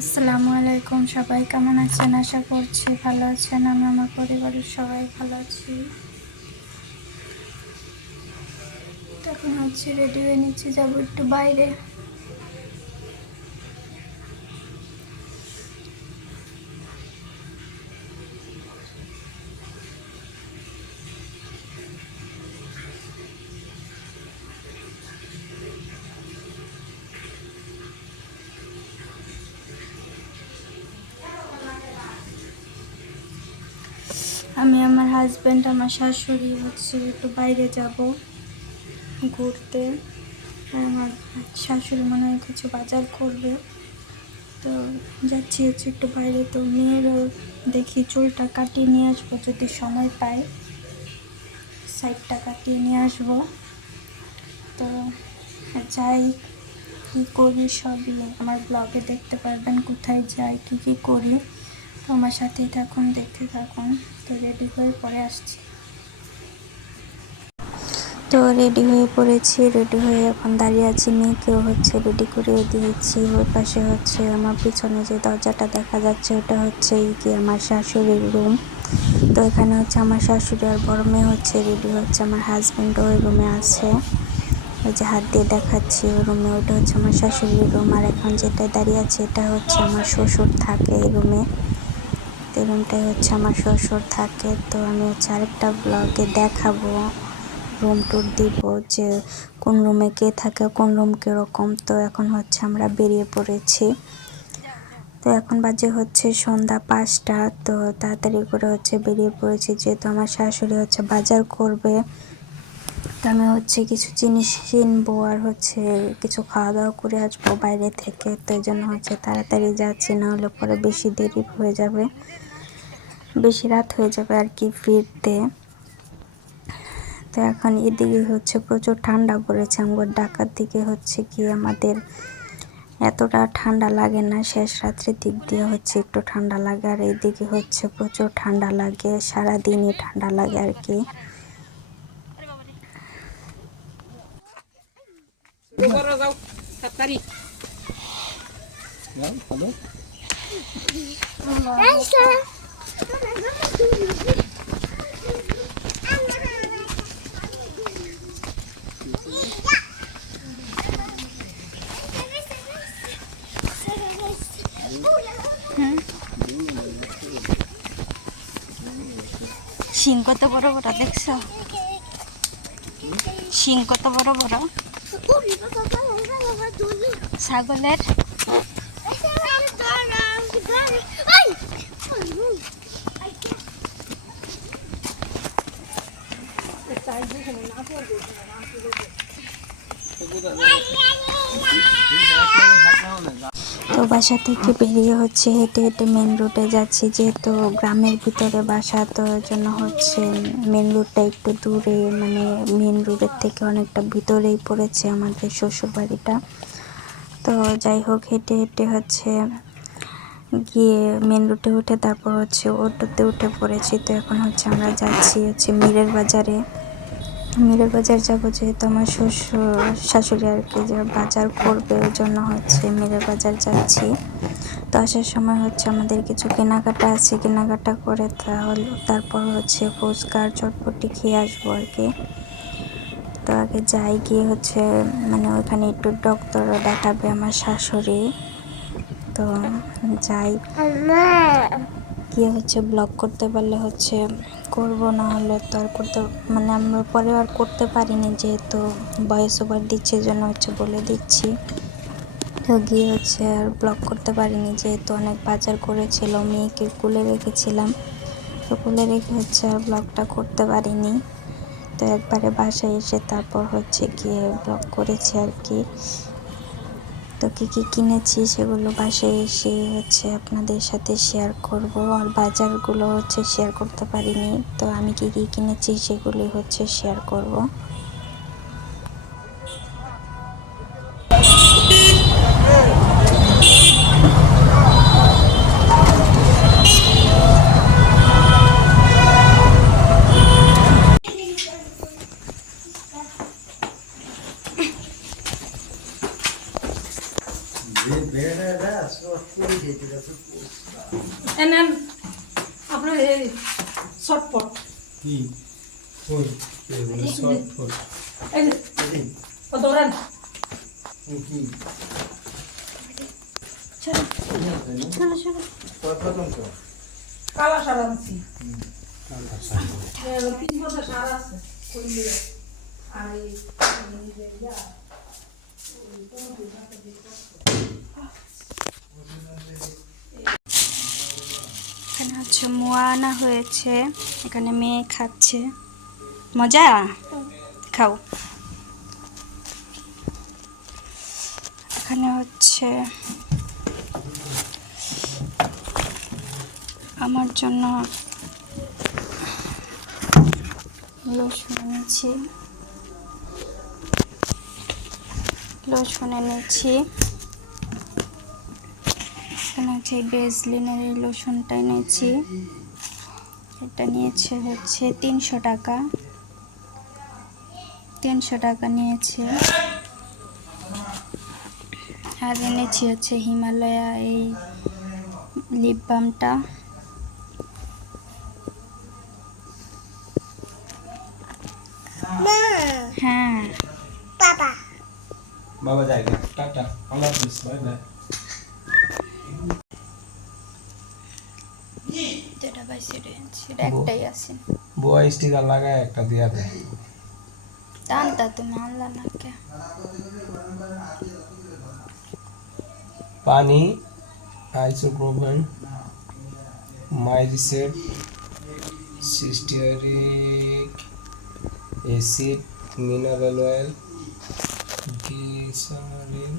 আসসালামু আলাইকুম সবাই, কেমন আছেন? আশা করছি ভালো আছেন। আমি আমার পরিবারের সবাই ভালো আছি। তখন হচ্ছে রেডি হয়ে নিচ্ছি যাব, একটু বাইরে। আমি আমার হাজব্যান্ড আমার শাশুড়ি হচ্ছে একটু বাইরে যাব, ঘুরতে। আমার শাশুড়ি মনে হয় কিছু বাজার করবে। তো যাচ্ছি হচ্ছে একটু বাইরে, তো মেয়েরও দেখি চুলটা কাটিয়ে নিয়ে আসব, যদি সময় পাই। সাইডটা কাটিয়ে নিয়ে আসব। তো যাই, কী করি সবই। আমার ব্লগে দেখতে পারবেন কোথায় যাই, কী কী করি। আমার সাথেই থাকুন, দেখতে থাকুন। তো রেডি হয়ে পরে আসছি। তো রেডি হয়ে পড়েছি রেডি হয়ে এখন দাঁড়িয়ে আছি মেয়েকেও হচ্ছে রেডি করে দিয়েছি। ওই পাশে হচ্ছে আমার পিছনে যে দরজাটা দেখা যাচ্ছে, ওটা হচ্ছে কি আমার শাশুড়ির রুম তো এখানে হচ্ছে আমার শাশুড়ি আর বড় মেয়ে হচ্ছে রেডি হচ্ছে, আমার হাজব্যান্ডও ওই রুমে আছে। ওই যে হাত দিয়ে দেখাচ্ছি ওই রুমে ওটা হচ্ছে আমার শাশুড়ির রুম আর এখন যেটা দাঁড়িয়ে আছে, এটা হচ্ছে আমার শ্বশুর থাকে এই রুমে এই রুমটাই হচ্ছে আমার শ্বশুর থাকে, তো আমি হচ্ছে আরেকটা ব্লগে দেখাবো রুম ট্যুর দিব যে কোন রুমে কে থাকে, কোন রুম কীরকম। তো এখন হচ্ছে আমরা বেরিয়ে পড়েছি। তো এখন বাজে হচ্ছে সন্ধ্যা পাঁচটা, তো তাড়াতাড়ি করে হচ্ছে বেরিয়ে পড়েছি, যেহেতু আমার শাশুড়ি হচ্ছে বাজার করবে। তো আমি হচ্ছে কিছু জিনিস কিনবো আর হচ্ছে কিছু খাওয়া দাওয়া করে আসব বাইরে থেকে, তো এই জন্য হচ্ছে তাড়াতাড়ি যাচ্ছি না হলে পরে বেশি দেরি হয়ে যাবে। বেশি রাত হয়ে যাবে আর কি ফিরতে। তো এখন এদিকে হচ্ছে প্রচুর ঠান্ডা পড়েছে। আমার ঢাকার দিকে হচ্ছে কি আমাদের এতটা ঠান্ডা লাগে না শেষ রাত্রের দিক দিয়ে হচ্ছে একটু ঠান্ডা লাগে। আর এইদিকে হচ্ছে প্রচুর ঠান্ডা লাগে সারাদিনই ঠান্ডা লাগে আর কি। যাও তাড়াতাড়ি ভালো শিং কত বড় বড় দেখছ শিং কত বড় বড় ছাগলের তো বাসা থেকে বেরিয়ে হচ্ছে হেঁটে হেঁটে মেন রুটে যাচ্ছি, যেহেতু গ্রামের ভিতরে বাসা, তো জন্য হচ্ছে মেন রুটটা একটু দূরে মানে মেন রুটের থেকে অনেকটা ভিতরেই পড়েছে আমাদের শ্বশুর বাড়িটা তো যাই হোক, হেঁটে হেঁটে হচ্ছে গিয়ে মেন রুটে উঠে তারপর হচ্ছে অটোতে উঠে পড়েছি। তো এখন হচ্ছে আমরা যাচ্ছি হচ্ছে মিরের বাজারে। মিরের বাজার যাব যেহেতু আমার শ্বশুর শাশুড়ি আর কি যে বাজার করবে ওই জন্য হচ্ছে মিরের বাজার যাচ্ছি। তো আসার সময় হচ্ছে আমাদের কিছু কেনাকাটা আছে কেনাকাটা করে তাহলে তারপর হচ্ছে ফুচকার চটপটি খেয়ে আসব আর কি। তো আগে যাই গিয়ে হচ্ছে মানে ওখানে একটু ডক্টরও দেখাবে আমার শাশুড়ি। তো যাই। গিয়ে হচ্ছে ব্লগ করতে পারলে হচ্ছে করব, না হলে তো আর করতে মানে আমরা পরে আর করতে পারিনি যেহেতু ভয়েস ওভার দিচ্ছে জন্য হচ্ছে বলে দিচ্ছি। তো গিয়ে হচ্ছে আর ব্লগ করতে পারিনি যেহেতু অনেক বাজার করেছিল, মেয়েকে কুলে রেখেছিলাম। তো কুলে রেখে হচ্ছে আর ব্লগটা করতে পারিনি। তো একবারে বাসায় এসে তারপর হচ্ছে গিয়ে ব্লগ করেছি আর কি। তো কী কী কিনেছি সেগুলো বাসায় এসে হচ্ছে আপনাদের সাথে শেয়ার করব। আর বাজারগুলো হচ্ছে শেয়ার করতে পারিনি। তো আমি কী কী কিনেছি সেগুলি হচ্ছে শেয়ার করব। এনেন আপনার এই শর্টপট কি? ওই শর্ট ফুট এই ও ধরেন কি? চলো চলো চলো। কালা সার আনছি। এই তিন বছর সার আছে। কইলে আর এই এই যে ইয়া, এখানে হচ্ছে মোয়া আনা হয়েছে, এখানে মেয়ে খাচ্ছে। মজা? খাও। এখানে হচ্ছে, আমার জন্য রসুন এনেছি। রসুন এনেছি। হচ্ছে বেসলিনের এই লোশনটা এনেছি। এটা নিয়েছে হচ্ছে তিনশো টাকা। তিনশো টাকা নিয়েছে। আর এনেছি হচ্ছে হিমালয়া এই লিপ বামটা হ্যাঁ। বাবা। জায়গা টাটা। আল্লাহ হাফিজ বাই বাই যেটা ভাই সেটা সেটা একটাই আছে। বুয়া স্টিকার লাগায় একটা দিয়া দেয়। টানতা তুমি আনলা না কে? পানি আইসোক্রোভেন myristate stearic acid mineral oil glycerin